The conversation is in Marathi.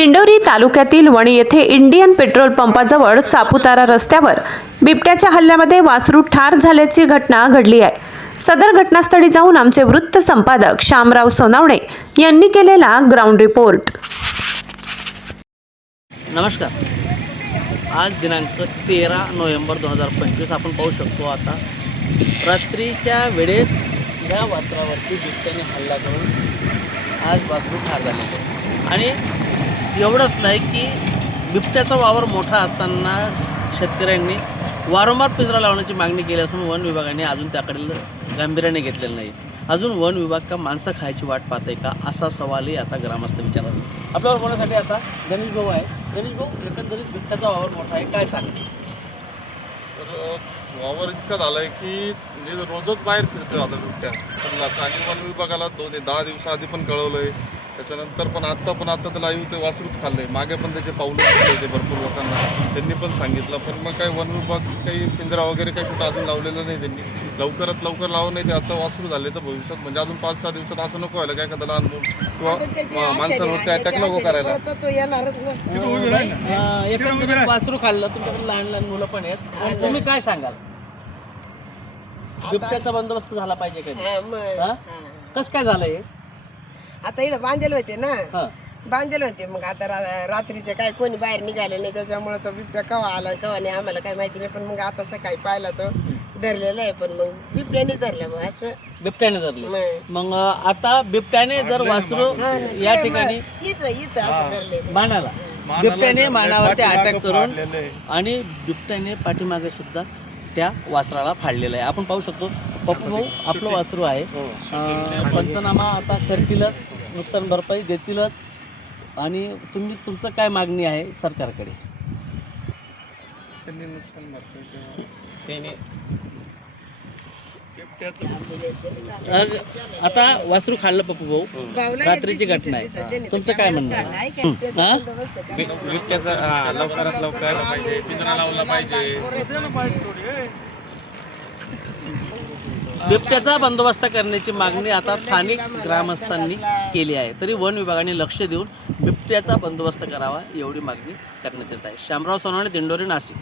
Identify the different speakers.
Speaker 1: दिंडोरी तालुक्यातील वणी येथे इंडियन पेट्रोल पंपाजवळ सापुतारा रस्त्यावर बिबट्याच्या हल्ल्यामध्ये वासरू ठार झाल्याची घटना घडली आहे. सदर घटनास्थळी जाऊन आमचे वृत्त संपादक श्यामराव सोनावणे यांनी केलेला ग्राउंड रिपोर्ट.
Speaker 2: नमस्कार. आज दिनांक तेरा नोव्हेंबर दोन हजार पंचवीस आपण पाहू शकतो आता. रात्रीच्या वेळेस या वासरावरती बिबट्याने हल्ला करून आज वासरू ठार झाले. आणि एवढंच नाही की बिबट्याचा वावर मोठा असताना शेतकऱ्यांनी वारंवार पिंजरा लावण्याची मागणी केली असून वन विभागाने अजून त्याकडे गांभीर्याने घेतलेलं नाही. अजून वन विभाग का माणसं खायची वाट पाहते का? असा सवालही आता ग्रामस्थ विचारला आपल्यावर बोलण्यासाठी आता गणेश भाऊ आहे गणेश भाऊ एकंदरीत बिबट्याचा वावर मोठा आहे. काय सांग
Speaker 3: तर वावर इतका आहे की म्हणजे रोजच बाहेर फिरते आता बिबट्या. पण असं आणि वन विभागाला दोन दहा दिवसाआधी पण कळवलं आहे त्याच्यानंतर पण आत्ता पण आता तर लाईव्ह ते वासरूच खाल्लंय. मागे पण त्याचे पावलं दिसले होते भरपूर लोकांना. त्यांनी पण सांगितलं. पण मग काही वन विभाग काही पिंजरा वगैरे काही कुठं अजून लावलेलं नाही त्यांनी. लवकरात लवकर लावून नाही ते आता वासरू झाले तर भविष्यात. म्हणजे अजून पाच सहा दिवसात असं नको व्हायला. काय एखादा लहान मूल किंवा माणसांवरती अटॅक नको करायला.
Speaker 4: तो
Speaker 2: अं, एकंदरीत वासरू खाल्लं. तुमच्याकडे लहान लहान मुलं पण आहेत. तुम्ही काय सांगाल? बिबट्याचा बंदोबस्त झाला पाहिजे का
Speaker 4: हा, मग.
Speaker 2: हा? कस काय झालंय?
Speaker 4: आता इकडे बांधेल होते ना.
Speaker 2: हा.
Speaker 4: बांधेल होते मग आता रा- रात्रीचे काय कोणी बाहेर निघाले नाही त्याच्यामुळे तो बिबट्या कवा आला कवा नाही आम्हाला काही माहिती नाही पण मग आता सकाळी पाहिला तो. धरलेला आहे पण मग बिबट्याने धरलं मग असं.
Speaker 2: बिबट्याने धरले.
Speaker 4: मग.
Speaker 2: मग आता बिबट्याने जर वासरू या ठिकाणी
Speaker 4: इथं इथं असं धरलेलं
Speaker 2: मानाला. बिबट्याने मानावरती अटॅक करून आणि बिबट्याने पाठीमागे सुद्धा त्या वासराला फाडलेलं आहे. आपण पाहू शकतो पप्पू भाऊ आपलं वासरू आहे. अं, पंचनामा आता करतीलच नुकसान भरपाई देतीलच. आणि तुम्ही तुमचं काय मागणी आहे सरकारकडे? अग, आता वासरू खाल्लं पप्पू भाऊ.
Speaker 4: भाऊला
Speaker 2: रात्रीची घटना आहे. तुमचं काय म्हणणं आहे? हा?
Speaker 3: बिबट्याचा हा, लवकरात लवकर पाहिजे. पिंजरा लावला पाहिजे.
Speaker 2: बिबट्याचा बंदोबस्त करण्याची मागणी आता स्थानिक ग्रामस्थांनी केली आहे. तरी वन विभागाने लक्ष देऊन बिबट्याचा बंदोबस्त करावा एवढी मागणी करण्यात येत आहे. श्यामराव सोनवणे दिंडोरी नाशिक.